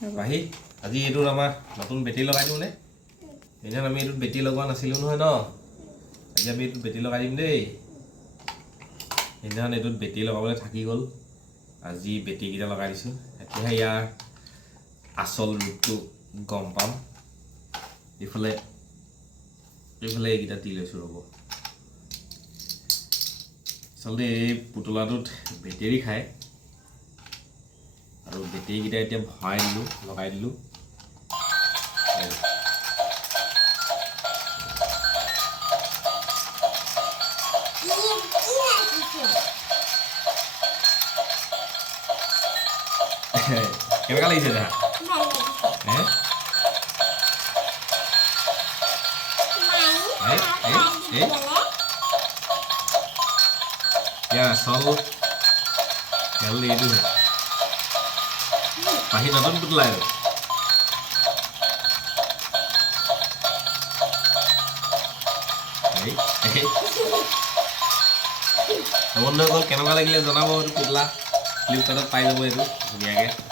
বাহি আজি এইটোত আমাৰ নতুন বেটেৰী লগাই দিওঁ নে? সেইদিনা আমি এইটোত বেটেৰী লগোৱা নাছিলোঁ নহয় ন? আজি আমি এইটোত বেটেৰী লগাই দিম দেই। সেইদিনা এইটোত বেটেৰী লগাবলৈ থাকি গ'ল। আজি বেটেৰীকেইটা লগাই দিছোঁ। এতিয়াহে ইয়াৰ আচল ৰূপটো গম পাম। এইফালে এইকেইটা দি লৈছোঁ ৰ'ব। আচলতে এই পুতলাটোত বেটেৰী খায় আৰু বেটেৰীকেইটা এতিয়া ভৰাই দিলোঁ, লগাই দিলোঁ। কেনেকুৱা লাগিছে দেখা? আচল খেল এইটোহে। পাহি নতুন পুতলা আৰু বন্ধুসকল কেনেকুৱা লাগিলে জনাব। এইটো পুতলা ফ্লিপকাৰ্টত পাই যাব এইটো ধুনীয়াকৈ।